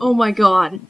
Oh my god.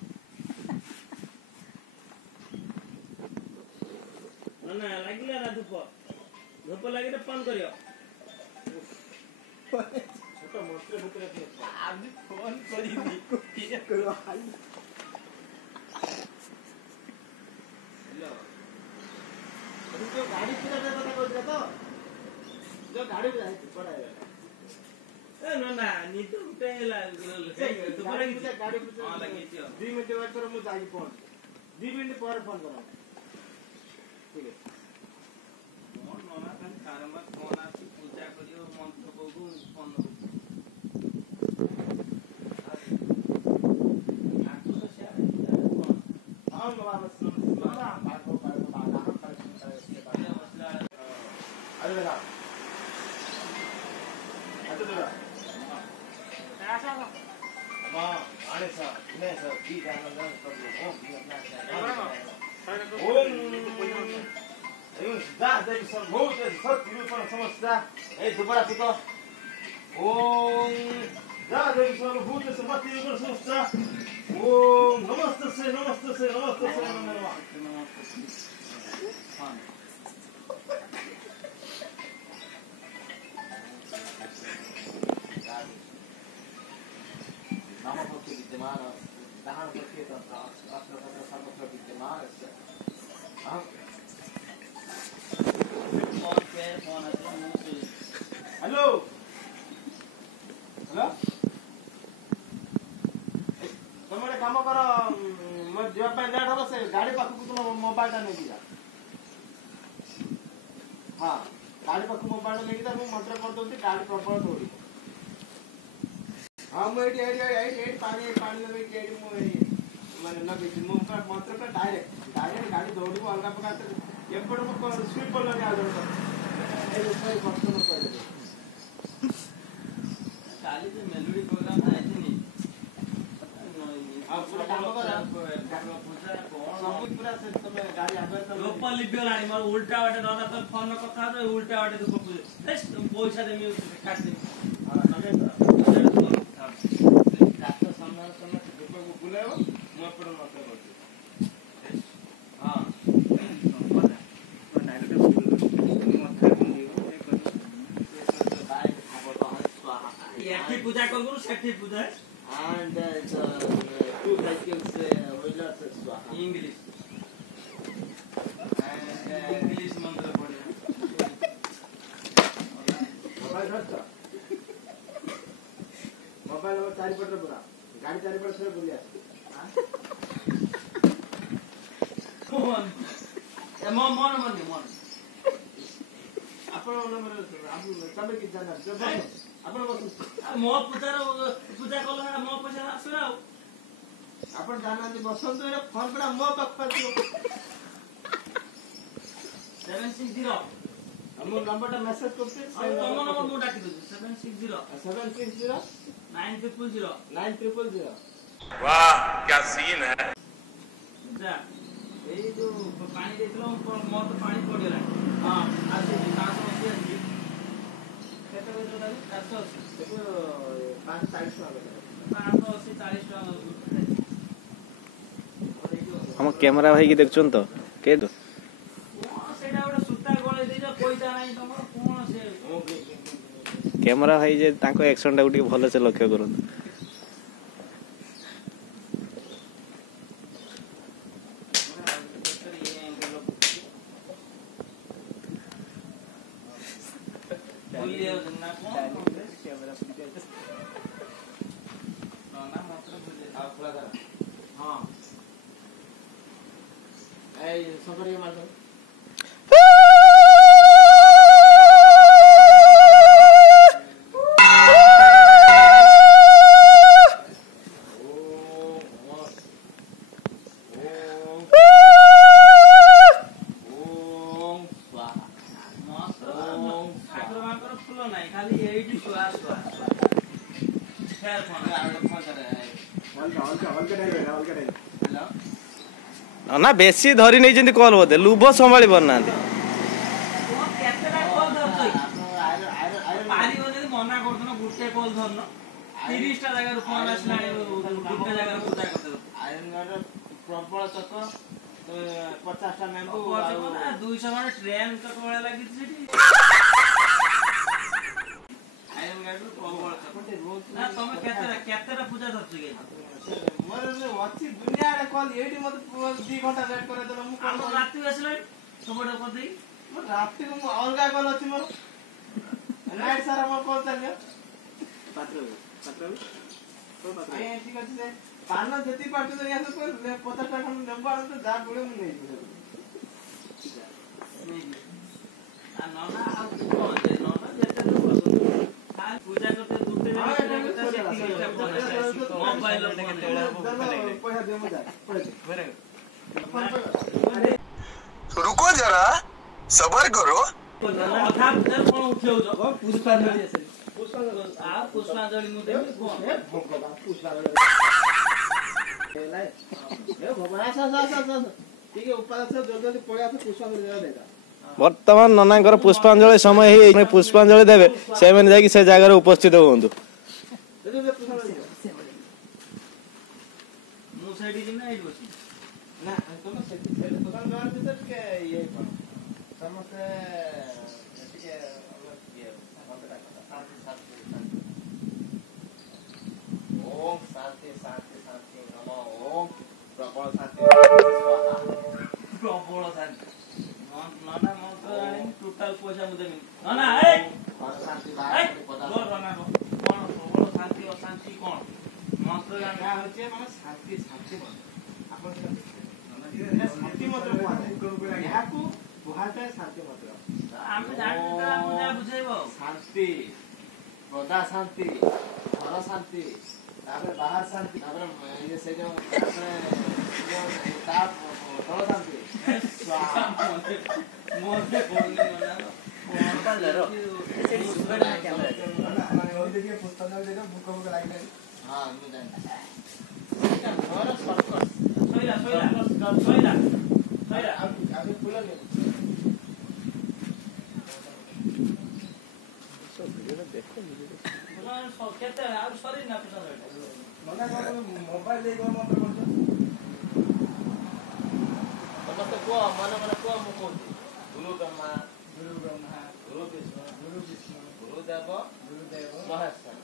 उल्टा बाटे दादा तो फोन कथा उल्टा बाटे तो पैसा देमी काट देमी पूजा कर पूजा and two cycles English English मंत्र पढ़े मोबाइल और चारि पट पूरा गाड़ी चारि पट से बुलिया कौन ए मन आपण नंबर आप तबे कि जाना आपण मो पूजा कल मो पैसा आसु आपण जाना बसंत फोन पड़ा मो पक्का 760 हम नंबर टा मैसेज करते हम नंबर मो डाकी दो 760 900 वाह क्या सीन है जा ए जो पानी देथलो मो तो पानी पड़ेला हां आसे 580 आसी केते बजे दादी 480 देखो 540 आ गया 580 40 हम कैमरा भाई की देखछन तो के दो सेटा ओटा सुता गळे दे जो पैसा नाही तमर कोन से कैमरा भाई जे ताको एक्शन टा गुटी भलो से लक्ष्य करन ना बेसी धरी नहीं जंती कॉल बोदे लुभ संभाली बना दे मना करदन गुटे कॉल धरन 30 टा ଜାଗାରୁ ଫୋନ ଆସିଲାଣି ଗୋଟେ ଜାଗାରେ ପୂଜା କରିଦେବ। ଆଇରନଗଡ଼ ପ୍ରବଳ ଚକ 50ଟା ମେମ୍ବୁ ଆଉ 200 ମାନେ ଟ୍ରେନ ଚକ ଭଳିଆ ଲାଗିଛି ସେଠି। ଆଇରନଗଡ଼ରୁ ପ୍ରବଳ ଚକ। ନା ତମେ କେତେଟା ପୂଜା ଧରିଛ କି? ମୋର ଅଛି ଦୁନିଆ ଆଡେ କଲ ଏଇଠି ମତେ 2 ଘଣ୍ଟା ଲେଟ୍ କରେଇଦେଲ। ମୁଁ ଆମ ରାତି ଆସିଲାଣି ସବୁଆଡେ କରିଦେଇ ମୋ ରାତିକୁ ମୁଁ ଅଲଗା କଲ ଅଛି ମୋର ନାଇଟ୍ ସାରା ମୋର କଲ ଚାଲିବ। ଠିକ ଅଛି ସେ ପାନ ଯେତିକି ପାରୁଛ ଇଆସୁ 50ଟା ଖଣ୍ଡେ ନେବ ଆଣୁ ଯାହା ବୁଡେ ମୁଁ ନେଇଯିବି। ନନା ଆଉ କଣ ଯେ ନନା ଯେତେ ଲୋକ ପୂଜା କରତେ ଦୁଟେ ମୋବାଇଲ ପଇସା ଦିଅ ମୁଁ ଯାଏ। रुको जरा सबर करो। ଅଧା ପୂଜା କଣ ଉଠେଉଛ? ପୁଷ୍ପାଞ୍ଜଳି ଆସେ। ପୁଷ୍ପାଞ୍ଜଳି ମୁଁ ଦେବି କଣ? ଟିକେ ଉପାସ ଜଲ୍ଦି ପଳେଇ ଆସ ପୁଷ୍ପାଞ୍ଜଳି ଦେଇଦା। ବର୍ତ୍ତମାନ ନନାଙ୍କର ପୁଷ୍ପାଞ୍ଜଳି ସମୟ ହେଇ ପୁଷ୍ପାଞ୍ଜଳି ଦେବେ ସେମାନେ ଯାଇକି ସେ ଜାଗାରେ ଉପସ୍ଥିତ ହୁଅନ୍ତୁ। ମୁଁ ସେଇଠି ଯିବି ନା ଏଇଠି ବସି? ନା ତମେ ସେଠି ଦୋକାନ ଯାওয়ার ভিতর ଟିକେ ଇଏ କର ସମସ୍ତେ ଟିକେ ओम शांति शांति शांति नमो ओम प्रबल शांति स्वाहा ପ୍ରବଳ ଶାନ୍ତି। ନନା ମନ୍ତ୍ର ଜାଣି ଟୋଟାଲ ପଇସା ମୁଁ ଦେବି। ନନା ଏ शांति କଣ ପ୍ରବଳ ଶାନ୍ତି ଅଶାନ୍ତି କଣ ମନ୍ତ୍ର ଜାଣି क्या होचे মানে শান্তি শান্তি ଆପଣ ଶାନ୍ତି ମନ୍ତ୍ର କୁହାଯାଏ। ଏହାକୁ କୁହାଯାଏ ଶାନ୍ତି ମନ୍ତ୍ର। ଆମେ ଜାଣିଛୁ ତ ଆମକୁ ଯାହା ବୁଝେଇବ ଆଉ। ଶାନ୍ତି ପ୍ରଦା ଶାନ୍ତି ଘର ଶାନ୍ତି ତାପରେ ବାହାର ଶାନ୍ତି ତାପରେ ସେ ଯୋଉ ତାପରେ ତା ତଳ ଶାନ୍ତି ମତେ ପଡୁନି ନନା ହଁ ମୁଁ ଜାଣିଛି ଘର ସର୍କସ ଶୋଇଲା ଆମେ ଫୁଲ ନେବୁ କେତେ ଆଉ ସରି ନା ମୋବାଇଲ ଦେଇ ମନ୍ତ୍ର କରୁଛ ସମସ୍ତେ କୁହ ମନେ ମନେ କୁହ ମୁଁ କହୁଛି ଗୁରୁ ବ୍ରହ୍ମା ଗୁରୁ ବିଷ୍ଣୁ ଗୁରୁଦେବ ମହେଶ୍ୱର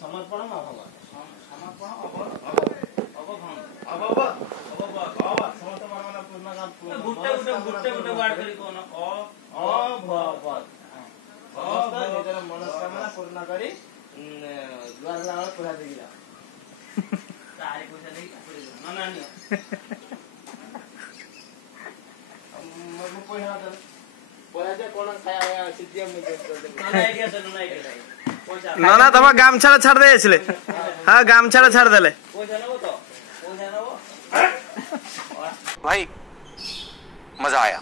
ସମର୍ପଣ ସମସ୍ତ ମନ ପୂର୍ଣ୍ଣ ଗୋଟେ ୱାର୍ଡ କରି କହୁନ ସମସ୍ତ ନିଜର ମନସ୍କାମନା ପୂର୍ଣ୍ଣ କରି ଦୁଆର ବେଳେ ପୁରା ଦେଇକି ଯାଅ। ତାରି ପଇସା ଦେଇ ନନା ନିଅ ମୁଁ ପଇସା ଦେବ ପଇସା କଣ ଖାଇବା ସିଦ୍ଧିଆ ମୁଁ ନନା ଏଇଠି ଆସ ନନା ଏଇଠି ପଇସା ନନା ତମ ଗାମଛାଟା ଛାଡି ଦେଇ ଆସିଲେ ହଁ ଗାମଛାଟା ଛାଡିଦେଲେ ପଇସା ନବ ତ ପଇସା ନବ भाई मजा आया।